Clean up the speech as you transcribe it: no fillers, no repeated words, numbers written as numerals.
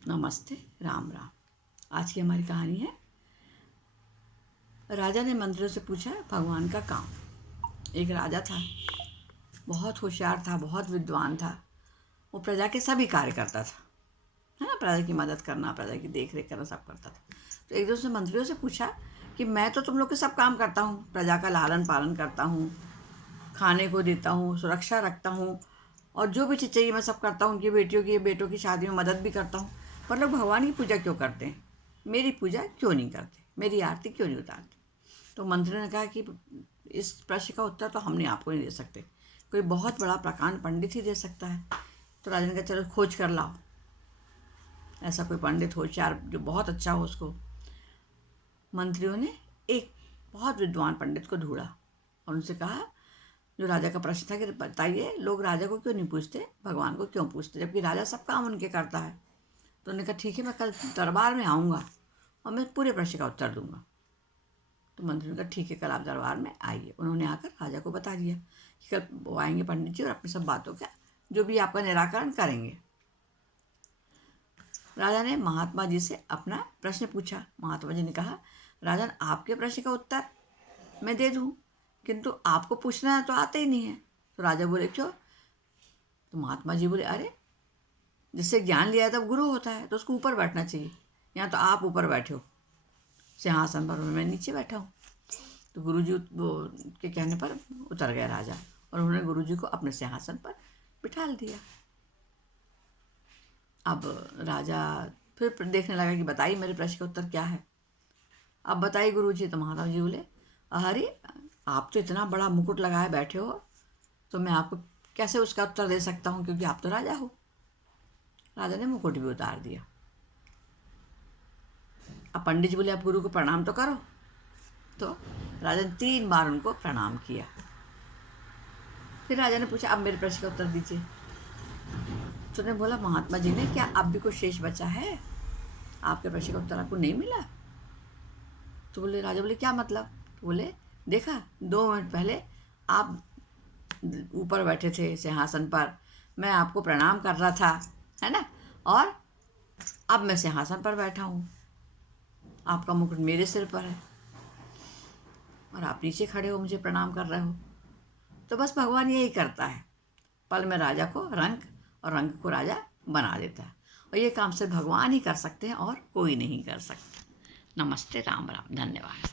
नमस्ते राम राम। आज की हमारी कहानी है राजा ने मंत्रियों से पूछा भगवान का काम। एक राजा था, बहुत होशियार था, बहुत विद्वान था। वो प्रजा के सभी कार्य करता था, है ना। प्रजा की मदद करना, प्रजा की देख रेख करना, सब करता था। तो एक दिन उसने मंत्रियों से पूछा कि मैं तो तुम लोग के सब काम करता हूँ, प्रजा का लालन पालन करता हूँ, खाने को देता हूँ, सुरक्षा रखता हूँ, और जो भी चीज़ चाहिए मैं सब करता हूँ। उनकी बेटियों की बेटों की शादी में मदद भी करता हूँ, पर लोग भगवान की पूजा क्यों करते हैं? मेरी पूजा क्यों नहीं करते? मेरी आरती क्यों नहीं उतारते? तो मंत्री ने कहा कि इस प्रश्न का उत्तर तो हमने आपको नहीं दे सकते, कोई बहुत बड़ा प्रकांड पंडित ही दे सकता है। तो राजा ने कहा चलो खोज कर लाओ, ऐसा कोई पंडित होशियार जो बहुत अच्छा हो उसको। मंत्रियों ने एक बहुत विद्वान पंडित को ढूंढा और उनसे कहा, जो राजा का प्रश्न था कि बताइए लोग राजा को क्यों नहीं पूछते, भगवान को क्यों पूछते, जबकि राजा सब काम उनके करता है। तो उन्होंने कहा ठीक है, मैं कल दरबार में आऊँगा और मैं पूरे प्रश्न का उत्तर दूंगा। तो मंत्री ने कहा ठीक है, कल आप दरबार में आइए। उन्होंने आकर राजा को बता दिया कि कल वो आएंगे पंडित जी और अपनी सब बातों का जो भी आपका निराकरण करेंगे। राजा ने महात्मा जी से अपना प्रश्न पूछा। महात्मा जी ने कहा, राजन आपके प्रश्न का उत्तर मैं दे दूँ, किंतु आपको पूछना तो आता ही नहीं है। तो राजा बोले क्यों? तो महात्मा जी बोले, अरे जिससे ज्ञान लिया है तब गुरु होता है, तो उसको ऊपर बैठना चाहिए। यहाँ तो आप ऊपर बैठे हो सिंहासन पर, मैं नीचे बैठा हूँ। तो गुरुजी के कहने पर उतर गया राजा और उन्होंने गुरुजी को अपने सिंहासन पर बिठा दिया। अब राजा फिर देखने लगा कि बताइए मेरे प्रश्न का उत्तर क्या है, अब बताइए गुरुजी। तो महात्मा जी बोले, अरे आप तो इतना बड़ा मुकुट लगाए बैठे हो, तो मैं आपको कैसे उसका उत्तर दे सकता हूँ, क्योंकि आप तो राजा हो। राजा ने मुकुट भी उतार दिया। अब पंडित जी बोले, आप गुरु को प्रणाम तो करो। तो राजा ने 3 बार उनको प्रणाम किया। फिर राजा ने पूछा, अब मेरे प्रश्न का उत्तर दीजिए। तो उन्होंने बोला, महात्मा जी ने, क्या अब भी कुछ शेष बचा है? आपके प्रश्न का उत्तर आपको नहीं मिला? तो बोले, राजा बोले क्या मतलब? तो बोले, देखा 2 मिनट पहले आप ऊपर बैठे थे सिंहासन पर, मैं आपको प्रणाम कर रहा था, है ना, और अब मैं सिंहासन पर बैठा हूँ, आपका मुकुट मेरे सिर पर है और आप नीचे खड़े हो, मुझे प्रणाम कर रहे हो। तो बस भगवान यही करता है, पल में राजा को रंक और रंक को राजा बना देता है। और ये काम सिर्फ भगवान ही कर सकते हैं और कोई नहीं कर सकता। नमस्ते राम राम। धन्यवाद।